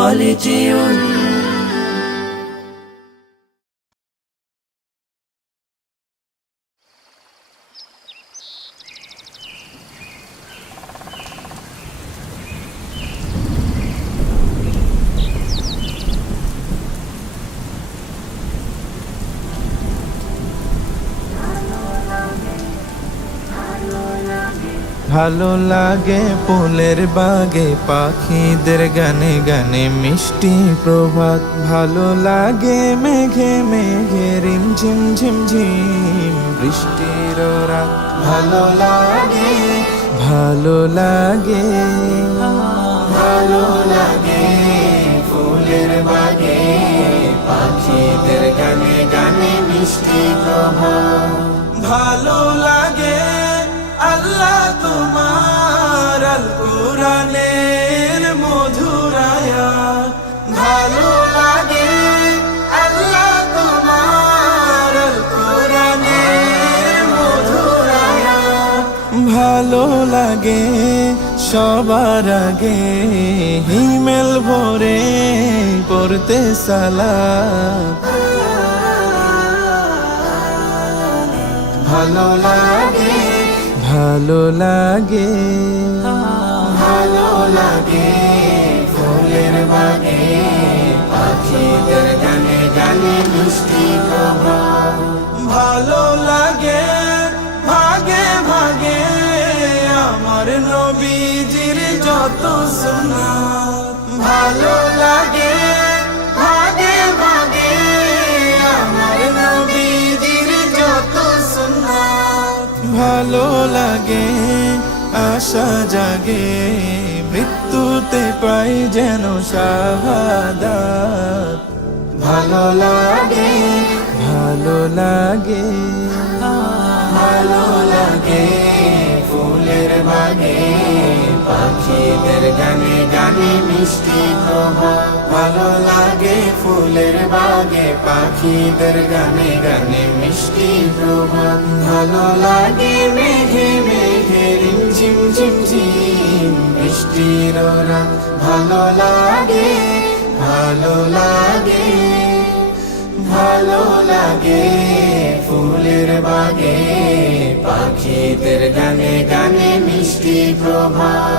خالدون ভালো লাগে ফুলের বাগে পাখিদের গানে গানে মিষ্টি প্রভাত, ভালো লাগে মেঘে মেঘে রিমঝিম ঝিমঝিম বৃষ্টির রাত, ভালো লাগে ভালো লাগে ভালো লাগে ফুলের বাগে পাখিদের গানে গানে মিষ্টি প্রভাত, ভালো লাগে আল্লাহ তোমার আল কুরআনের মধুর আয়াত, ভালো লাগে আল্লাহ তোমার আল কুরআনের মধুর আয়াত, ভালো লাগে সবার আগে হিমেল ভরে পড়তে সালাত, ভালো লাগে ভালো লাগে ভালো লাগে ফুলের বাগে পাখিদের গানে গানে মিষ্টি প্রভাত, ভালো লাগে ভাগে ভাগে আমার নবীজির যত সুন্নাত, ভালো লাগে ভাগে ভাগে আমার নবীজির যত সুন্নাত, ভালো লাগে আশা জাগে মৃত্যুতে পাই যেন শাহাদাত, ভালো লাগে ভালো লাগে ভালো লাগে ফুলের বাগে পাখিদের গানে গানে মিষ্টি প্রভাত, ভালো লাগে ফুলের বাগে পাখিদের গানে গানে মিষ্টি প্রভাত, ভালো লাগে মেঘে মেঘে রিমঝিম ঝিমঝিম বৃষ্টির রাত, ভালো লাগে ভালো লাগে ভালো লাগে ফুলের বাগে পাখিদের গানে গানে মিষ্টি প্রভাত।